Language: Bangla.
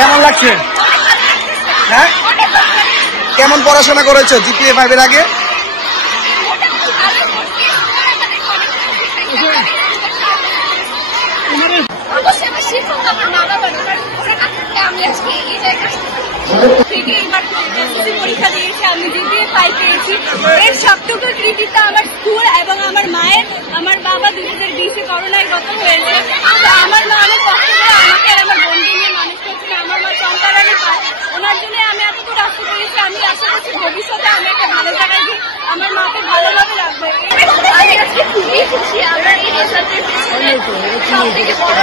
কেমন লাগছে? হ্যাঁ, কেমন পড়াশোনা করেছো জিপিএ 5 এর আগে? পরীক্ষা দিয়েছি, আমি জিপিএ 5 পেয়েছি। এর সবটুকু কৃতিত্ব আমার স্কুল এবং আমার মায়ের। আমার বাবা 2020-এ করোনায় গত হয়েছে। আমার মা অনেক কষ্ট করে আমাকে আর আমার বোনকে নিয়ে মানুষ করছে। আমার মা সন্তানারই পায়, ওনার জন্য আমি এতটুকু রাস্তা পেয়েছি। আমি আশা করছি ভবিষ্যতে আমি একটা ভালো জায়গায় গিয়ে আমার মাকে ভালোভাবে রাখবো। আমি আজকে খুবই খুশি। আমরা এই রেজাল্টের পিছনে সব থেকে বড়